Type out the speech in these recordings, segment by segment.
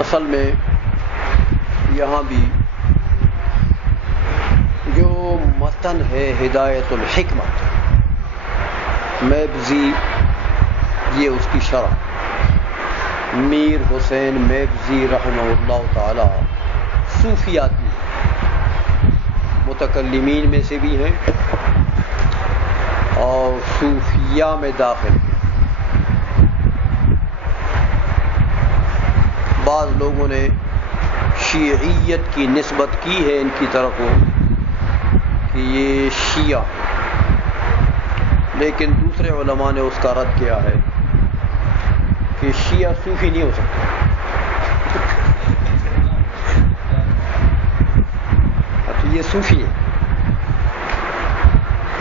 اصل میں یہاں بھی جو متن ہے ہدایت الحکمت میبزی، یہ اس کی شرح میر حسین میبزی رحمہ اللہ تعالی صوفی آدمی متکلمین میں سے بھی ہیں اور صوفیہ میں داخل ہیں۔ بعض لوگوں نے شیعیت کی نسبت کی ہے ان کی طرف کہ یہ شیعہ، لیکن دوسرے علماء نے اس کا رد کیا ہے کہ شیعہ صوفی نہیں ہو سکتا۔ تو یہ صوفی ہے،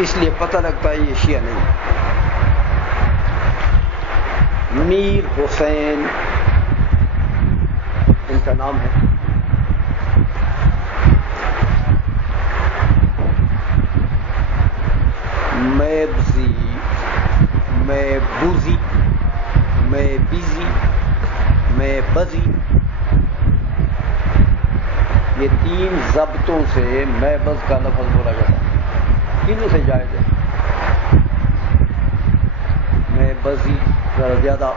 اس لیے پتہ لگتا ہے یہ شیعہ نہیں ہے۔ میر حسین ان کا نام ہے۔ میبزی، میبوزی، میبزی، میبزی، یہ تین ضبطوں سے میبز کا لفظ بولا جاتا ہے، تینوں سے جائز ہے۔ میبزی ذرا زیادہ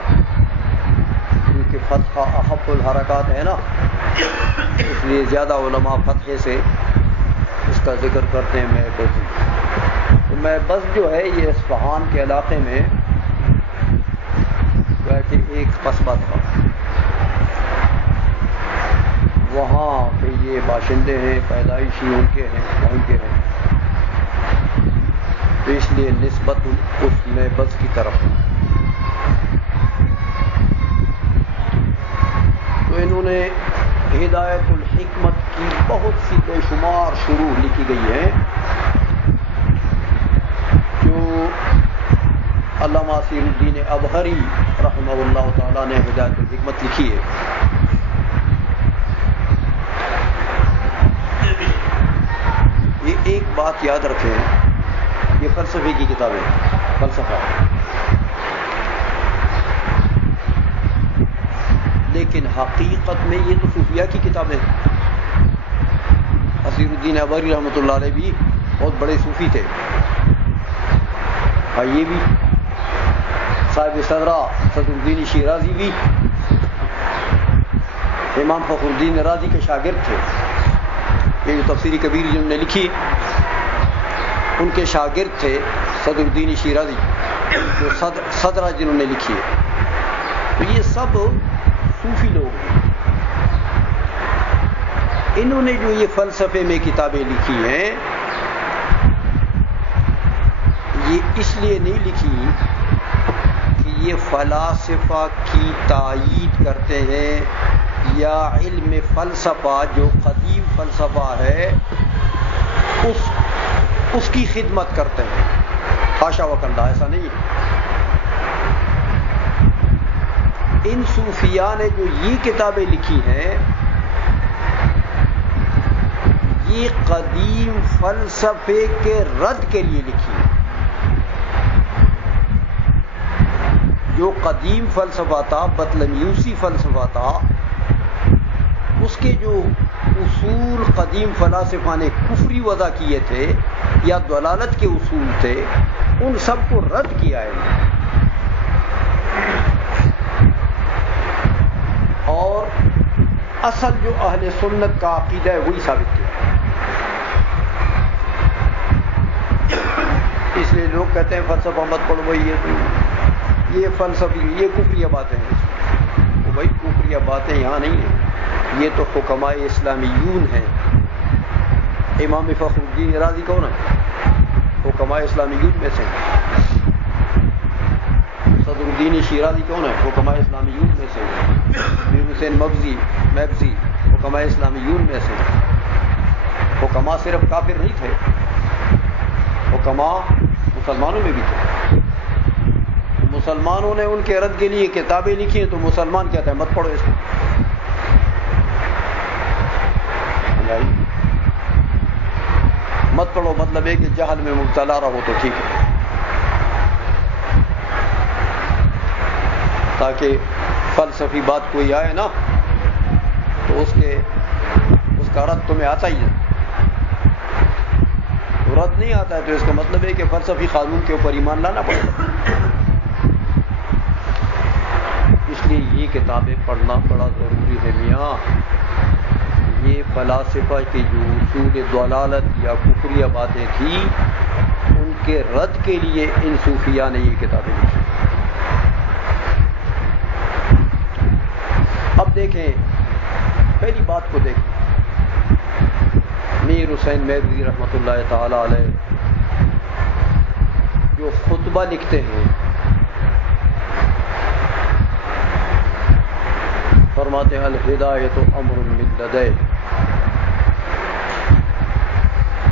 کیونکہ فتحہ احب الحرکات ہے نا، اس لیے زیادہ علماء فتحے سے اس کا ذکر کرتے ہیں میبزی۔ تو میبز جو ہے یہ اصفہان کے علاقے میں کہ ایک قصبہ تھا، وہاں کے یہ باشندے ہیں، پیدائشی ان کے ہیں، وہیں کے ہیں، تو اس لیے نسبت اس میبز کی طرف۔ تو انہوں نے ہدایت الحکمت کی بہت سی بے شمار شروح لکھی گئی ہیں جو علامہ ناصر الدین ابہری رحمہ اللہ تعالیٰ نے ہدایت الحکمت لکھی ہے۔ یہ ایک بات یاد رکھیں، یہ فلسفے کی کتاب ہے، فلسفہ، لیکن حقیقت میں یہ تو صوفیہ کی کتابیں ہیں۔ ناصر الدین ابہری رحمۃ اللہ علیہ بھی بہت بڑے صوفی تھے، اور یہ بھی صاحب صدرہ صدر الدین شیرازی بھی امام فخر الدین رازی کے شاگرد تھے۔ یہ جو تفسیر کبیر جنہوں نے لکھی ان کے شاگرد تھے صدر الدین شیرازی، جو صدرہ جنہوں نے لکھی ہے۔ تو یہ سب صوفی لوگ ہیں۔ انہوں نے جو یہ فلسفے میں کتابیں لکھی ہیں یہ اس لیے نہیں لکھی کہ یہ فلاسفہ کی تائید کرتے ہیں یا علم فلسفہ جو قدیم فلسفہ ہے اس کی خدمت کرتے ہیں، حاشا وکلا، ایسا نہیں ہے۔ ان صوفیاء نے جو یہ کتابیں لکھی ہیں یہ قدیم فلسفے کے رد کے لیے لکھی ہے۔ جو قدیم فلسفہ تھا، بطلمیوسی فلسفہ تھا، اس کے جو اصول قدیم فلاسفہ نے کفری وضع کیے تھے یا ضلالت کے اصول تھے، ان سب کو رد کیا ہے اور اصل جو اہل سنت کا عقیدہ ہے وہی ثابت کیا۔ اس لیے لوگ کہتے ہیں فلسفہ مت پڑھو، یہ فلسفی، یہ کفریہ باتیں ہیں۔ وہ بھائی کفریہ باتیں یہاں نہیں ہیں، یہ تو حکماء اسلامیون ہیں۔ امام فخر الدین رازی کون ہے؟ حکماء اسلامیون میں سے ہیں۔ صدر الدین شیرازی کون ہے؟ حکماء اسلامیون میں سے ہیں۔ میر حسین میبزی حکماء اسلامیون میں سے ہیں۔ حکماء صرف کافر نہیں تھے، حکماء مسلمانوں میں بھی تھے۔ مسلمانوں نے ان کے رد کے لیے کتابیں لکھی ہیں تو مسلمان کہتے ہیں مت پڑھو اس کو۔ مت پڑھو مطلب ہے کہ جہل میں مبتلا رہو تو ٹھیک ہے، تاکہ فلسفی بات کوئی آئے نا تو اس کا رد تمہیں آتا ہی نہیں. رد نہیں آتا ہے تو اس کا مطلب ہے کہ فلسفی قانون کے اوپر ایمان لانا پڑے گا. اس لیے یہ کتابیں پڑھنا بڑا ضروری ہے میاں. یہ فلاسفہ کی جو اصول ضلالت یا کفریہ باتیں تھیں ان کے رد کے لیے ان صوفیاء نے یہ کتابیں لکھی. اب دیکھیں پہلی بات کو دیکھیں. میر حسین میروی رحمۃ اللہ تعالی علیہ جو خطبہ لکھتے ہیں فرماتے ہیں الہدایت امر من لدیہ.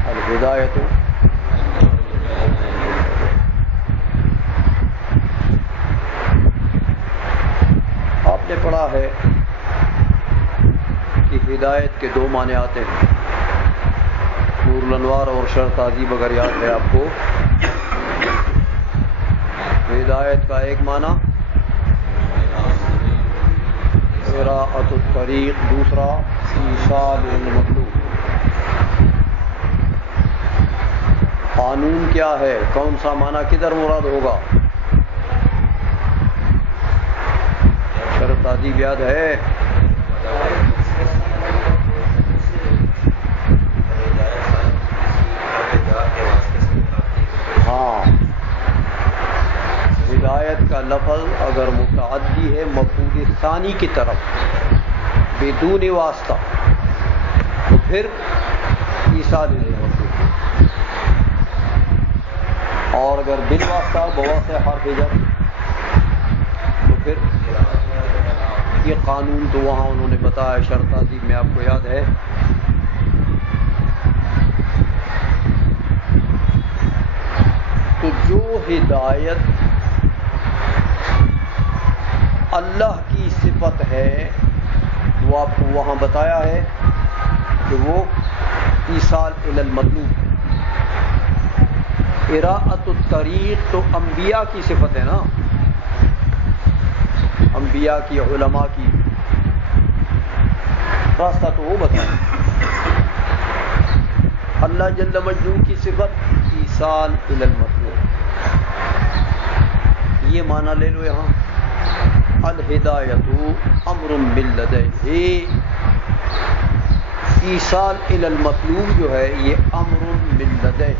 الہدایت آپ نے پڑھا ہے کہ ہدایت کے دو معنی آتے ہیں. نور الانوار اور شرح تہذیب اگر یاد ہے آپ کو. ہدایت کا ایک معنی قراءۃ الطریق، دوسرا ایصال المطلوب. قانون کیا ہے، کون سا معنی کدھر مراد ہوگا؟ شرح تہذیب یاد ہے؟ ہاں، ہدایت کا لفظ اگر متعدی ہے مفعول ثانی کی طرف بدون واسطہ تو پھر ایصال المطلوب، اور اگر بالواسطہ بواسطہ حرف جر تو پھر یہ قانون. تو وہاں انہوں نے بتایا شرح تہذیب میں، آپ کو یاد ہے. تو جو ہدایت اللہ کی صفت ہے وہ آپ کو وہاں بتایا ہے کہ وہ ایصال الی المطلوب. قراءۃ الطریق تو انبیاء کی صفت ہے نا، انبیاء کی، علماء کی. راستہ تو وہ بتایا. اللہ جل مجدہ کی صفت ایصال الی المطلوب. یہ معنی لے لو یہاں الہدایت امر من لدیہ. ایصال الی المطلوب جو ہے یہ امر من لدیہ،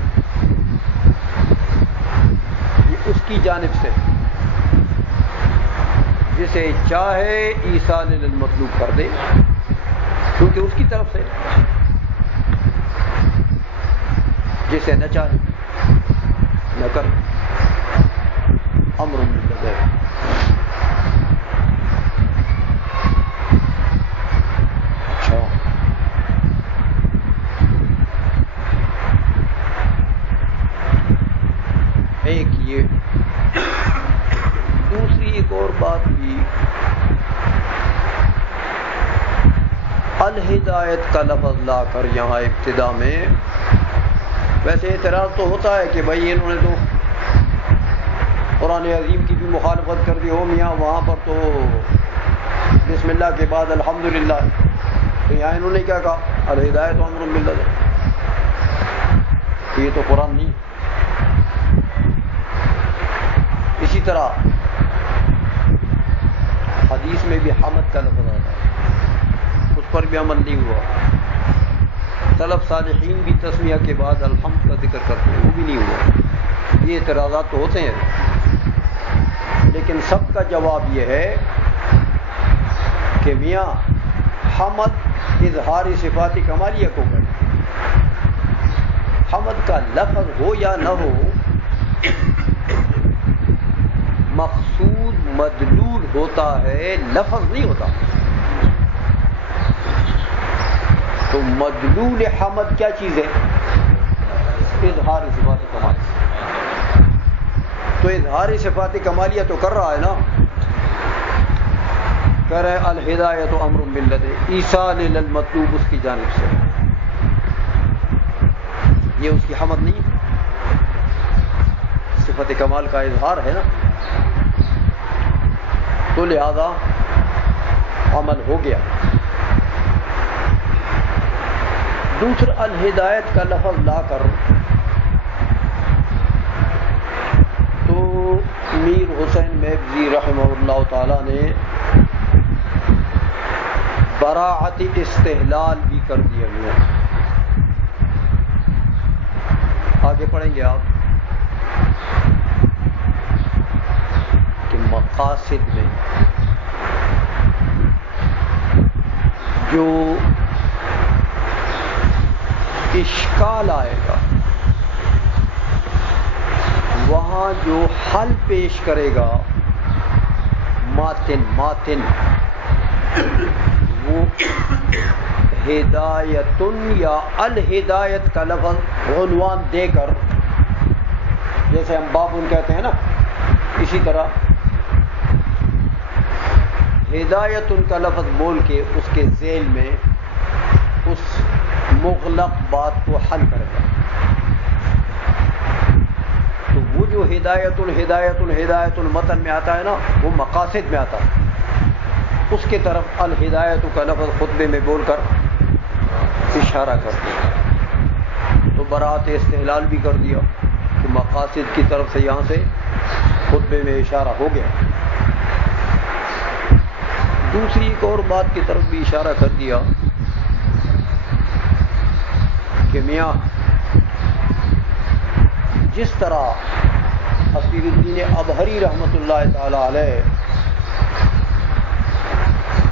یہ اس کی جانب سے جسے چاہے ایصال الی المطلوب کر دے کیونکہ اس کی طرف سے، جسے نہ چاہے نہ کر. امر من لدیہ. اچھا، ایک یہ. دوسری ایک اور بات بھی، الہدایت کا لفظ لا کر یہاں ابتدا میں، ویسے اعتراض تو ہوتا ہے کہ بھائی انہوں نے تو قرآن عظیم کی بھی مخالفت کر دی ہو میاں، وہاں پر تو بسم اللہ کے بعد الحمدللہ، تو یہاں انہوں نے کیا کہا الہدایت امر من لدیہ. یہ تو قرآن نہیں. اسی طرح حدیث میں بھی حمد کا لفظ آتا ہے، اس پر بھی عمل نہیں ہوا. سلف صالحین بھی تسمیہ کے بعد الحمد کا ذکر کرتے ہیں، وہ بھی نہیں ہوا. یہ اعتراضات تو ہوتے ہیں، لیکن سب کا جواب یہ ہے کہ میاں حمد اظہار صفات کمالیہ کو کرے. حمد کا لفظ ہو یا نہ ہو، مقصود مدلول ہوتا ہے، لفظ نہیں ہوتا. تو مدلول حمد کیا چیز ہے؟ اظہار صفات کمالیہ. تو اظہار صفات کمالیہ تو کر رہا ہے نا، کہہ رہے الہدایت امر من لدیہ، ایصال الی المطلوب اس کی جانب سے. یہ اس کی حمد نہیں، صفت کمال کا اظہار ہے نا. تو لہذا عمل ہو گیا. دوسرا الہدایت کا لفظ لا کر تو میر حسین میگزی رحمہ اللہ تعالی نے براعت استحلال بھی کر دیا گیا. آگے پڑھیں گے آپ کہ مقاصد میں جو اشکال آئے گا وہاں جو حل پیش کرے گا ماتن وہ ہدایتن یا الہدایت کا لفظ عنوان دے کر، جیسے ہم بابن کہتے ہیں نا، اسی طرح ہدایتن کا لفظ بول کے اس کے ذیل میں اس مغلق بات کو حل کرے گا. تو وہ جو ہدایت متن میں آتا ہے نا، وہ مقاصد میں آتا ہے. اس کے طرف الہدایت کا لفظ خطبے میں بول کر اشارہ کر دیا. تو براعت استحلال بھی کر دیا کہ مقاصد کی طرف سے یہاں سے خطبے میں اشارہ ہو گیا. دوسری ایک اور بات کی طرف بھی اشارہ کر دیا کہ میاں جس طرح اسیر الدین ابہری رحمۃ اللہ تعالی علیہ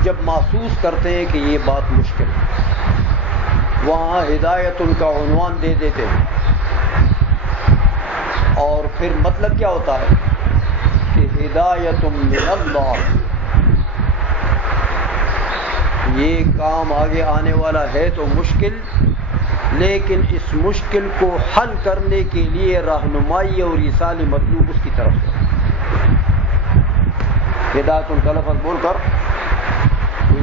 جب محسوس کرتے ہیں کہ یہ بات مشکل ہے، وہاں ہدایت ان کا عنوان دے دیتے ہیں، اور پھر مطلب کیا ہوتا ہے کہ ہدایت من اللہ، یہ کام آگے آنے والا ہے تو مشکل، لیکن اس مشکل کو حل کرنے کے لیے رہنمائی اور ایصال مطلوب اس کی طرف سے. ہدایت ان کا لفظ بول کر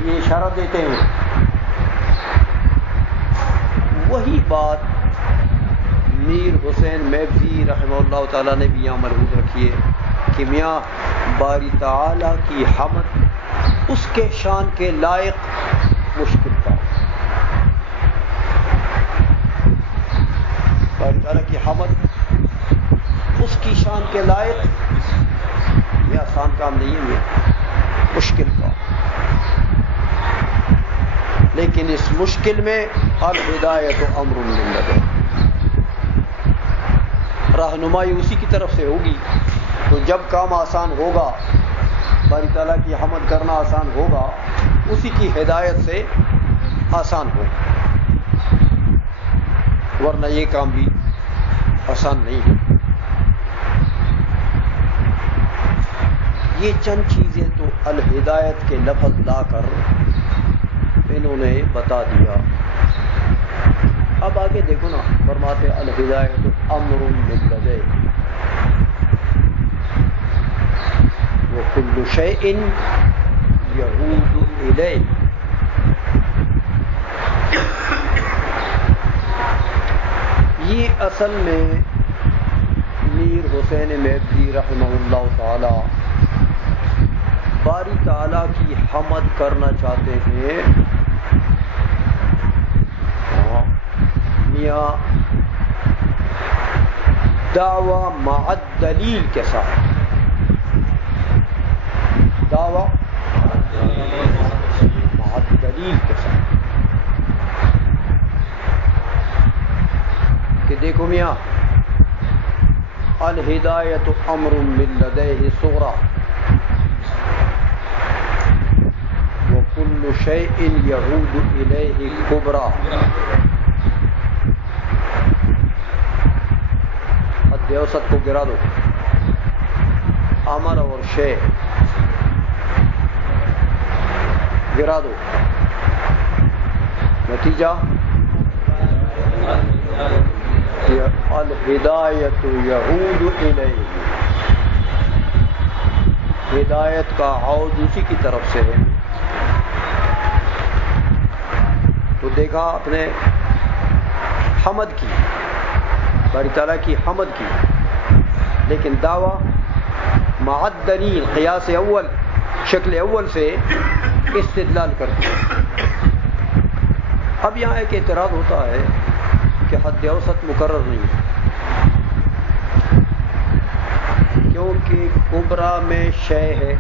یہ اشارہ دیتے ہیں. وہی بات میر حسین میگزی رحمہ اللہ تعالیٰ نے بھی یہاں ملحوظ رکھی ہے کہ میاں باری تعالیٰ کی حمد اس کے شان کے لائق مشکل کام. باری تعالیٰ کی حمد اس کی شان کے لائق یہ آسان کام نہیں ہے، یہ مشکل کام. لیکن اس مشکل میں الہدایت امر من لدن، رہنمائی اسی کی طرف سے ہوگی. تو جب کام آسان ہوگا، باری تعالیٰ کی حمد کرنا آسان ہوگا، اسی کی ہدایت سے آسان ہوگا، ورنہ یہ کام بھی آسان نہیں ہے. یہ چند چیزیں تو الہدایت کے لفظ لا کر انہوں نے بتا دیا. اب آگے دیکھو نا، فرماتے الہدایت امر من لدن وکل شیء یعود الیہ. یہ اصل میں میر حسین میگزی رحمہ اللہ تعالی باری تعالیٰ کی حمد کرنا چاہتے ہیں. میاں دعویٰ مع الدلیل کے ساتھ، دعویٰ مع الدلیل کے ساتھ کہ دیکھو میاں الہدایت امر من لدیہ صغریٰ وکل شیء یعود الیہ کبریٰ. اوسط کو گرا دو، امر اور شے گرا دو، نتیجہ الہدایت یعود الیہ، ہدایت کا عود اسی کی طرف سے ہے. تو دیکھا اپنے حمد کی، باری تعالیٰ کی حمد کی، لیکن دعویٰ مع الدلیل قیاس اول، شکل اول سے استدلال کرتی ہے. اب یہاں ایک اعتراض ہوتا ہے کہ حد اوسط مقرر نہیں ہے، کیونکہ کبرا میں شے ہے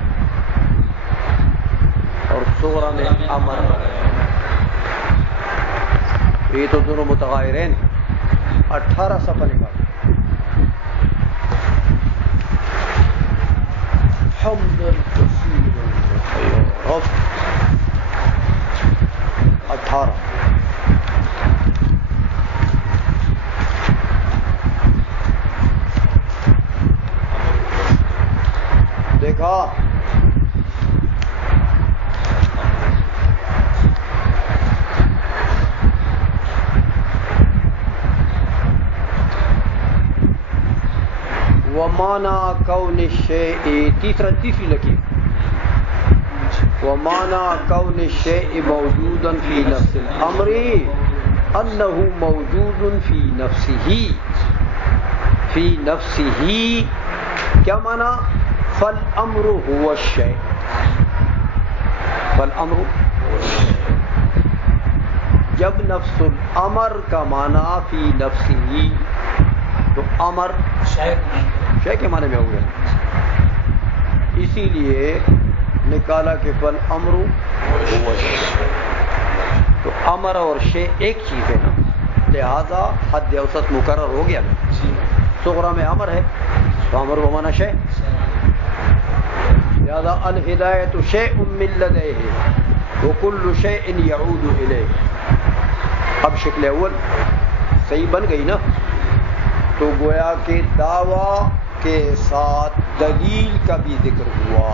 اور صغرا میں امر ہے، یہ تو دونوں متغیرین ہیں۔ 18 صفحہ نکال حمدا کثیرا وخیرا 18 دیکھا؟ وَمَعْنَى كَوْنِ الشَّيْءِ تیسری لکیر وَمَعْنَى كَوْنِ الشَّيْءِ مَوْجُودًا فِي نَفْسِ الْأَمْرِ أَنَّهُ مَوْجُودٌ فِي نَفْسِهِ فِي نَفْسِهِ کیا معنی؟ فَالْأَمْرُ هُوَ الشَّيْء، فَالْأَمْرُ جب نفس الامر کا معنی فی نفسی تو امر شے کے معنی میں ہو گیا، اسی لیے نکالا کہ فالامر هو الشیء، تو امر اور شے ایک چیز ہے نا، لہذا حد اوسط مقرر ہو گیا نا۔ صغرا میں امر ہے تو امر و معنی شے، لہذا الہدایت شیء من لدیہ وکل شیء یعود الیہ۔ اب شکل اول صحیح بن گئی نا، تو گویا کہ دعویٰ کے ساتھ دلیل کا بھی ذکر ہوا۔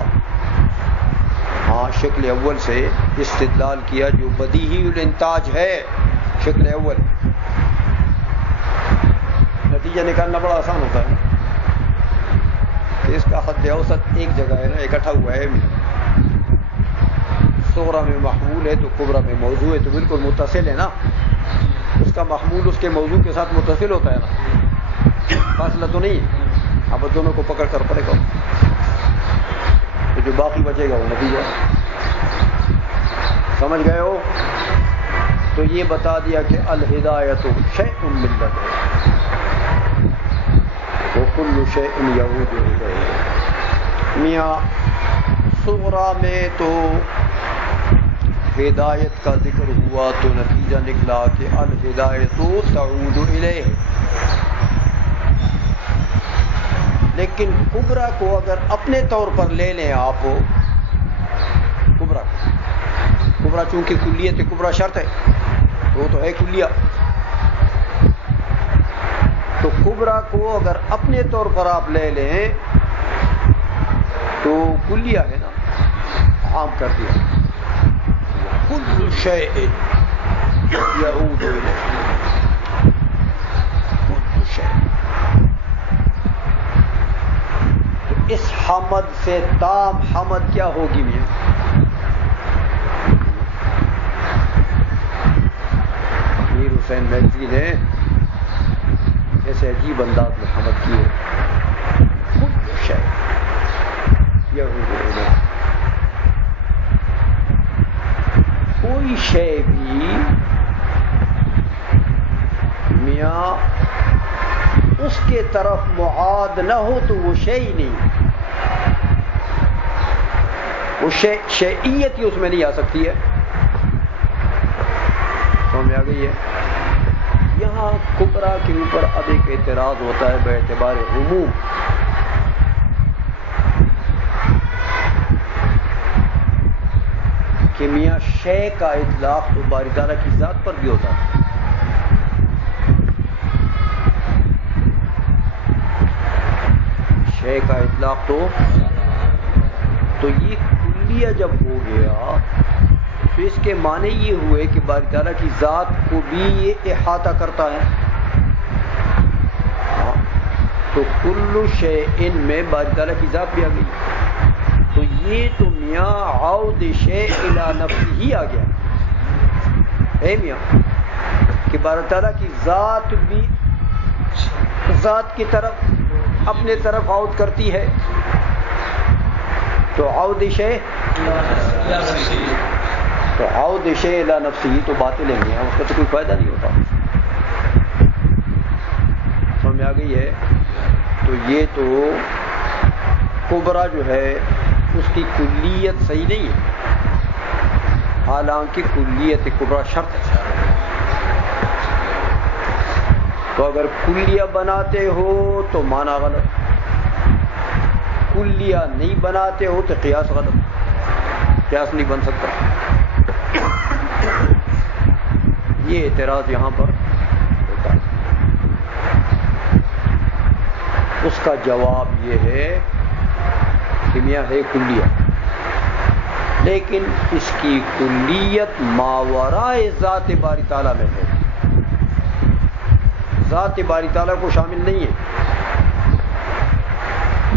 ہاں شکل اول سے استدلال کیا جو بدیہی الانتاج ہے، شکل اول نتیجہ نکالنا بڑا آسان ہوتا ہے کہ اس کا حد اوسط ایک جگہ ہے نا، اکٹھا ہوا ہے، صغرا میں محمول ہے تو کبرا میں موضوع ہے، تو بالکل متصل ہے نا، اس کا محمول اس کے موضوع کے ساتھ متصل ہوتا ہے نا، فاصلہ تو نہیں ہے۔ اب دونوں کو پکڑ کر پڑے گا تو جو باقی بچے گا وہ نتیجہ، سمجھ گئے ہو؟ تو یہ بتا دیا کہ الہدایت شیء من لدیہ وکل شیء یعود الیہ۔ میاں صغرا میں تو ہدایت کا ذکر ہوا تو نتیجہ نکلا کہ الہدایت تعود الیہ، لیکن کبرا کو اگر اپنے طور پر لے لیں آپ، کبرا چونکہ کلیت کبرا شرط ہے تو وہ تو ہے کلیہ، تو کبرا کو اگر اپنے طور پر آپ لے لیں تو کلیہ ہے نا، عام کر دیا، کل شیء یعود الیہ، کل شیء۔ تو اس حمد سے تام حمد کیا ہوگی میاں؟ میر حسین میگزین نے ایسے عجیب انداز میں حمد کی ہے، کل شیء یعود الیہ، کوئی شے بھی میاں اس کے طرف معاد نہ ہو تو وہ شے ہی نہیں، وہ شیئیت ہی اس میں نہیں آ سکتی ہے۔ سمجھ میں آ گئی ہے؟ یہاں کبرا کے اوپر اب ایک اعتراض ہوتا ہے بے اعتبار عموم، کہ میاں شے کا اطلاق تو باری تعالیٰ کی ذات پر بھی ہوتا ہے، شے کا اطلاق تو یہ کلیہ جب ہو گیا تو اس کے معنی یہ ہوئے کہ باری تعالیٰ کی ذات کو بھی یہ احاطہ کرتا ہے، تو کل شیء میں باری تعالیٰ کی ذات بھی آ گئی، تو یہ تو میاں عود شیء الی نفسہ ہی آ گیا ہے میاں، کہ باری تعالیٰ کی ذات بھی ذات کی طرف اپنے طرف عود کرتی ہے، تو عود شیء تو عود شیء الی نفسہ تو باطل ہے، اس کا تو کوئی فائدہ نہیں ہوتا. سمجھ آ گئی ہے؟ تو یہ تو کبرا جو ہے اس کی کلیت صحیح نہیں ہے، حالانکہ کلیت کبرا شرط ہے. تو اگر کلیہ بناتے ہو تو معنی غلط، کلیہ نہیں بناتے ہو تو قیاس غلط، قیاس نہیں بن سکتا. یہ اعتراض یہاں پر ہوتا ہے. اس کا جواب یہ ہے کہ میاں ہے کلیہ، لیکن اس کی کلیت ماورائے ذات باری تعالیٰ میں ہے، ذات باری تعالیٰ کو شامل نہیں ہے.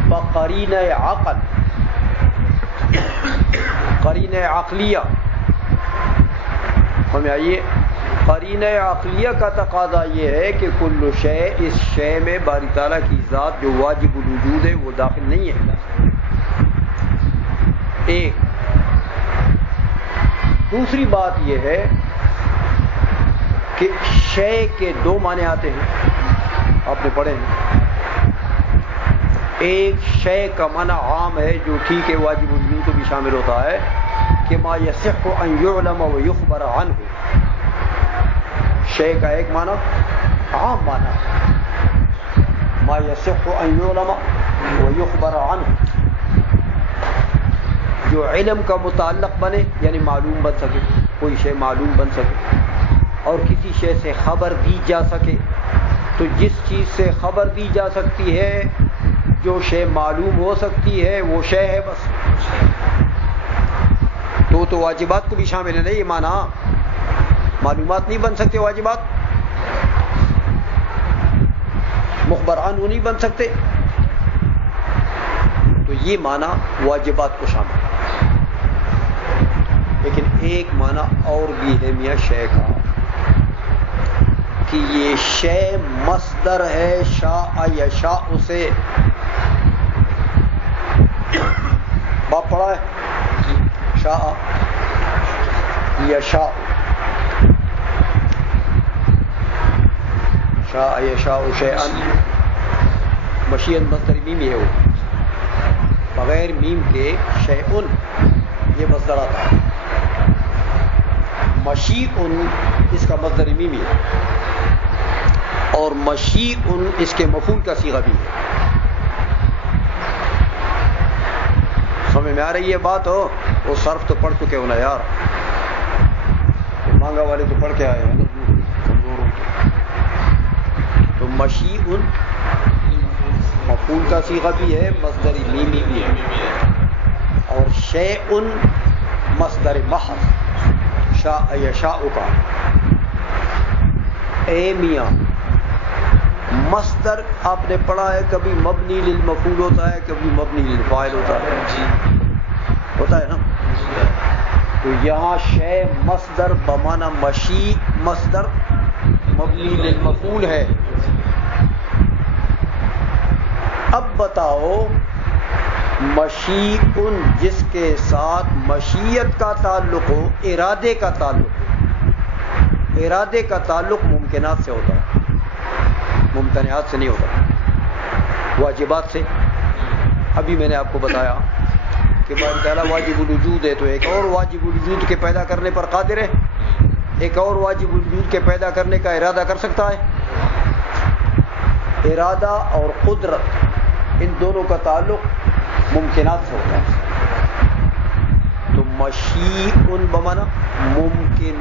بقرینہ عقل، قرینہ عقلیہ. ہمیں آئیے، قرینہ عقلیہ کا تقاضا یہ ہے کہ کل شے، اس شے میں باری تعالیٰ کی ذات جو واجب الوجود ہے وہ داخل نہیں ہے. ایک دوسری بات یہ ہے کہ شے کے دو معنی آتے ہیں، آپ نے پڑھے ہیں. ایک شے کا معنی عام ہے جو ٹھیک ہے واجب الوجود کو بھی شامل ہوتا ہے کہ ما یصح ان یعلم و یخبر عنہ. شے کا ایک معنی عام معنی ہے ما یصح ان یعلم و یخبر عنہ، جو علم کا متعلق بنے یعنی معلوم بن سکے، کوئی شے معلوم بن سکے اور کسی شے سے خبر دی جا سکے. تو جس چیز سے خبر دی جا سکتی ہے، جو شے معلوم ہو سکتی ہے وہ شے ہے بس. تو واجبات کو بھی شامل ہے. نہیں یہ معنی معلومات نہیں بن سکتے، واجبات مخبر عنہ نہیں بن سکتے، تو یہ معنی واجبات کو شامل ہے. لیکن ایک معنی اور بھی ہے میاں شے کا کہ یہ شے مصدر ہے شاء یشاء سے. باپ پڑھا ہے شاء یشاء، شاء یشاء شیئا، مشیت مصدر میمی ہے، وہ بغیر میم کے شیئن یہ مصدر آتا ہے. مشیئن اس کا مصدر میمی ہے اور مشیئن اس کے مفعول کا صیغہ بھی ہے. سمجھ میں آ رہی ہے بات؟ ہو وہ صرف تو پڑھ چکے ہونا یار، مانگا والے تو پڑھ کے آئے ہیں کمزور ہوں. تو مشیئن مفعول کا صیغہ بھی ہے، مصدر میمی بھی ہے، اور شیئن مصدر محض شاء یشاء کا. اے میاں مصدر آپ نے پڑھا ہے کبھی مبنی للمفعول ہوتا ہے، کبھی مبنی للفاعل ہوتا ہے نا. تو یہاں شے مصدر بمعنی مشیء مصدر مبنی للمفعول ہے. اب بتاؤ مشیئن جس کے ساتھ مشیت کا تعلق ہو، ارادے کا تعلق، ارادے کا تعلق ممکنات سے ہوتا ہے، ممتنعات سے نہیں ہوتا، واجبات سے. ابھی میں نے آپ کو بتایا کہ باری تعالیٰ واجب الوجود ہے، تو ایک اور واجب الوجود کے پیدا کرنے پر قادر ہے، ایک اور واجب الوجود کے پیدا کرنے کا ارادہ کر سکتا ہے. ارادہ اور قدرت ان دونوں کا تعلق ممکنات سے ہوتا ہے. تو مشیئن بمعنی ممکن،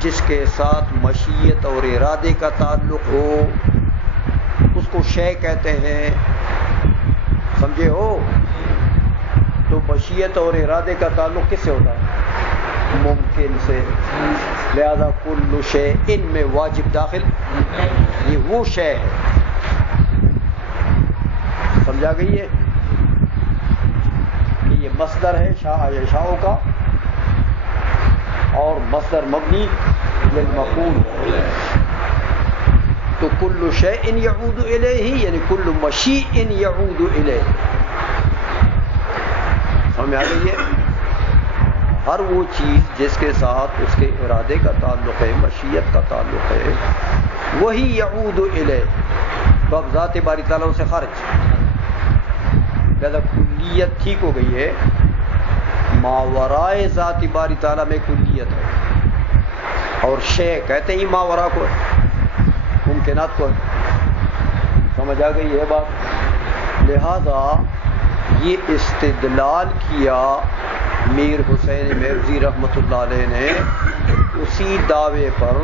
جس کے ساتھ مشیت اور ارادے کا تعلق ہو اس کو شے کہتے ہیں. سمجھے ہو؟ تو مشیت اور ارادے کا تعلق کس سے ہوتا ہے؟ ممکن سے. لہذا کل شے ان میں واجب داخل، یہ وہ شے ہے. سمجھا گئی ہے کہ یہ مصدر ہے شاء یشاء کا اور مصدر مبنی للمفعول. تو کل شیء یعود الیہ یعنی کل مشیء یعود الیہ. سمجھ آ گئی ہے؟ ہر وہ چیز جس کے ساتھ اس کے ارادے کا تعلق ہے، مشیت کا تعلق ہے، وہی یعود الیہ، تو اب ذات باری تعالیٰ سے خارج، لہذا کلیت ٹھیک ہو گئی ہے، ماورائے ذات باری تعالیٰ میں کلیت ہے، اور شے کہتے ہیں ماورا کو ممکنات کو، سمجھ آ گئی ہے بات؟ لہذا یہ استدلال کیا میر حسین میرزی رحمۃ اللہ علیہ نے اسی دعوے پر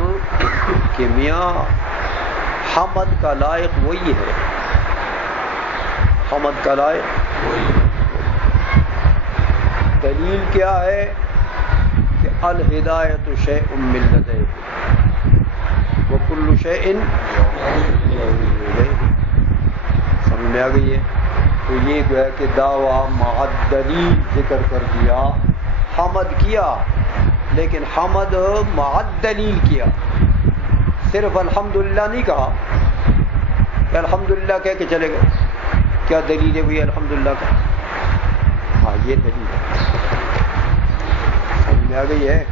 کہ میاں حمد کا لائق وہی ہے، حمد کا لائق وہی ہے۔ دلیل کیا ہے کہ الہدایۃ شیء من لدیہ وکل شیء الیہ، سمجھ میں آ گئی ہے؟ تو یہ جو ہے کہ دعویٰ مع دلیل ذکر کر دیا، حمد کیا لیکن حمد مع دلیل کیا، صرف الحمدللہ نہیں کہا کہ الحمدللہ کہہ کے چلے گئے، کیا دلیل ہے بھئی الحمدللہ کا؟ ہاں یہ دلیل ہے، سمجھ میں آ گئی ہے؟